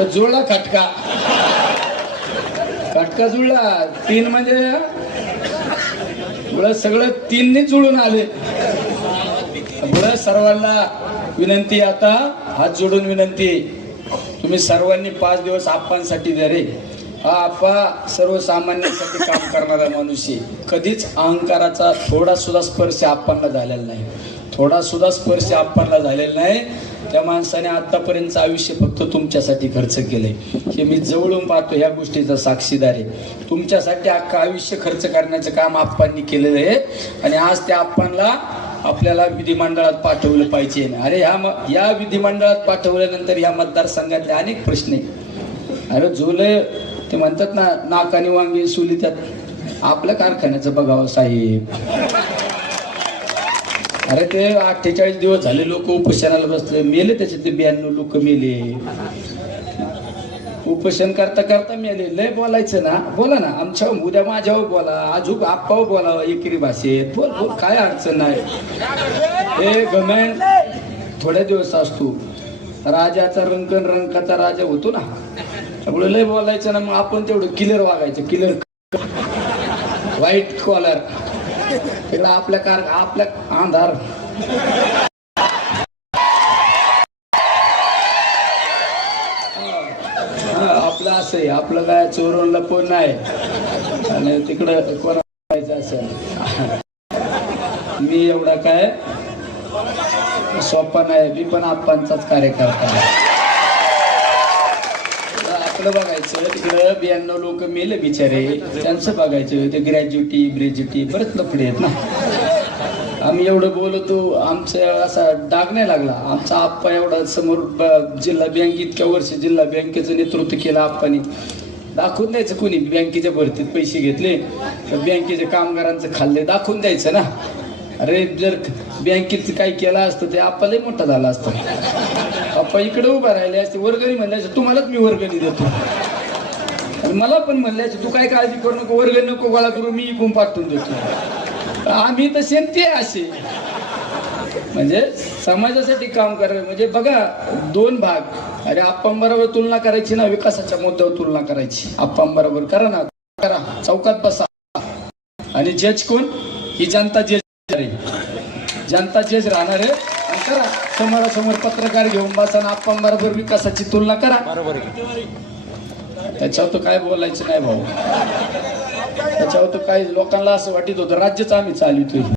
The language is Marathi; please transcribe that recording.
तो जुळला खटका. खटका जुळला. तीन म्हणजे मुळं सगळं तीनने जुळून आले. मुळं सर्वांना विनंती आता हात जोडून विनंती. तुम्ही सर्वांनी पाच दिवस आप्पांसाठी द्या रे. हा आप्पा सर्वसामान्यांसाठी काम करणारा माणूस आहे. कधीच अहंकाराचा थोडा सुद्धा स्पर्श आप्पांना झालेला नाही. थोडा सुद्धा स्पर्श आप्पांना झालेला नाही. त्या माणसाने आतापर्यंत आयुष्य फक्त तुमच्यासाठी खर्च केलंय. हे मी जवळून पाहतो ह्या गोष्टीचा साक्षीदार आहे. तुमच्यासाठी अख्खं आयुष्य खर्च करण्याचं काम आप्पांनी केलेलं आहे. आणि आज त्या आप्पांना आपल्याला विधिमंडळात पाठवलं पाहिजे. अरे ह्या या विधिमंडळात पाठवल्यानंतर या मतदारसंघातले अनेक प्रश्न आहे अरे झोले ते म्हणतात ना नाकानी वांगी सुली त्यात आपल्या कारखान्याचं बघावं साहेब. अरे ते अठ्ठेचाळीस दिवस झाले लोक उपोषणाला बसले. मेले त्याचे ते ब्याण्णव लोक मेले. उपोषण करता करता मेले. लय बोलायचं ना. बोला ना. आमच्या उद्या माझ्यावर बोला. आजूक आप्पावर बोला एकरी भाषेत. बोल बोल. काय अडचण नाही. हे गमेंट थोड्या दिवस असतो. राजाचा रंकन रंकाचा राजा होतो ना. त्यामुळे लय बोलायचं ना. मग आपण तेवढं किलर वागायचं. किलर व्हाईट कॉलर तिकडं आपल्या कार आपल्या अंधार. आपलं असं आहे आपलं काय चोरून लपून नाही. आणि तिकडं कोणा असं मी एवढा काय? सोपा नाही मी पण आप्पांचाच कार्यकर्ता आहे. आपलं बघायचं तिकडं ब्याण्णव लोक मेले बिचारे. त्यांचं बघायचं ते ग्रॅज्युटी ब्रेज्युटी बरेच लफडे आहेत ना. आम्ही एवढं बोलतो आमचं असा डाग नाही लागला. आमचा आप्पा एवढा समोर जिल्हा बँक इतक्या वर्ष जिल्हा बँकेचं नेतृत्व केलं आप्पानी. दाखवून द्यायचं कोणी? बँकेच्या भरतीत पैसे घेतले तर बँकेच्या कामगारांचं खाल्ले दाखवून द्यायचं ना. अरे जर बँकेत काही केलं असतं ते आपलाही मोठा झाला असतं. आप्पा इकडे उभा राहिले असते वर्गणी म्हणले तुम्हालाच मी वर्गणी देतो. मला पण म्हणले तू काय काळजी करू नको वर्गणी नको गोळा करू मी इकून पाठवून देतो. आम्ही तर ते असे. म्हणजे समाजासाठी काम करायला म्हणजे बघा दोन भाग. अरे आप्पांबरोबर तुलना करायची ना विकासाच्या मुद्द्यावर तुलना करायची. आप्पांबरोबर करा ना करा. चौकात बसा. आणि जज कोण? ही जनता जज जनता जज राहणार आहे. समोरासमोर पत्रकार घेऊन बसा आणि आप्पांबरोबर विकासाची तुलना करा. बरोबर त्याच्यावर तर काय बोलायचं नाही भाऊ. त्याच्यावर तर काही लोकांना असं वाटत होतं राज्यच आम्ही चालितोय